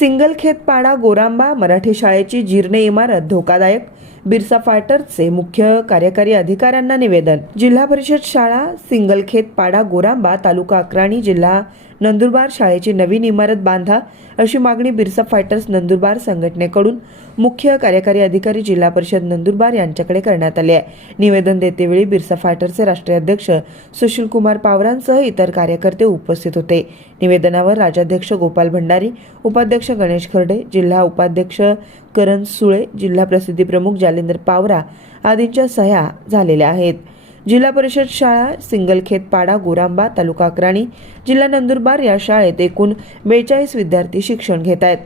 सिंगलखेत पाडा गोरांबा मराठी शाळेची जीर्ण इमारत धोकादायक. बिरसा फायटरचे मुख्य कार्यकारी अधिकाऱ्यांना निवेदन. जिल्हा परिषद शाळा सिंगलखेत पाडा गोरांबा तालुका अक्राणी जिल्हा नंदुरबार शाळेची नवीन इमारत बांधा अशी मागणी बिरसा फायटर्स नंदुरबार संघटनेकडून मुख्य कार्यकारी अधिकारी जिल्हा परिषद नंदुरबार यांच्याकडे करण्यात आले आहे. निवेदन देतेवेळी बिरसा फायटरचे राष्ट्रीय अध्यक्ष सुशील कुमार पावरांसह इतर कार्यकर्ते उपस्थित होते. निवेदनावर राजाध्यक्ष गोपाल भंडारी उपाध्यक्ष गणेश खर्डे जिल्हा उपाध्यक्ष करण सुळे जिल्हा प्रसिद्धी प्रमुख जालेंद्र पावरा आदींच्या सह्या झालेल्या आहेत. जिल्हा परिषद शाळा सिंगलखेत पाडा गोरांबा तालुका अक्राणी जिल्हा नंदुरबार या शाळेत एकूण बेचाळीस विद्यार्थी शिक्षण घेत आहेत.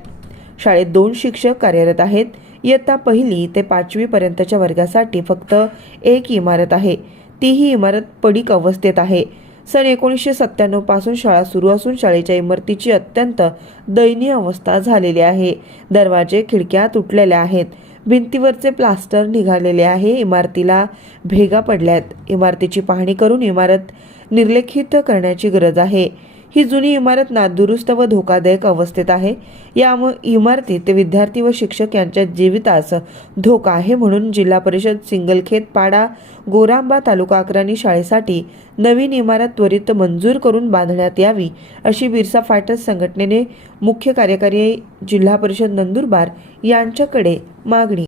शाळेत दोन शिक्षक कार्यरत आहेत. इयत्ता पहिली ते पाचवी पर्यंतच्या वर्गासाठी फक्त एक इमारत आहे. तीही इमारत पडीक अवस्थेत आहे. सन एकोणीसशे सत्त्याण्णवपासून शाळा सुरू असून शाळेच्या इमारतीची अत्यंत दयनीय अवस्था झालेली आहे. दरवाजे खिडक्या तुटलेल्या आहेत. भिंतीवरचे प्लास्टर निघालेले आहे. इमारतीला भेगा पडल्या आहेत इमारतीची पाहणी करून इमारत निर्लेखित करण्याची गरज आहे. ही जुनी इमारत नादुरुस्त व धोकादायक अवस्थेत आहे. या इमारतीत विद्यार्थी व शिक्षक यांच्या जीवितास धोका आहे म्हणून जिल्हा परिषद सिंगलखेत पाडा गोरांबा तालुका अकरानी शाळेसाठी नवीन इमारत त्वरित मंजूर करून बांधण्यात यावी अशी बिरसा फायटर्स संघटनेने मुख्य कार्यकारी जिल्हा परिषद नंदुरबार यांच्याकडे मागणी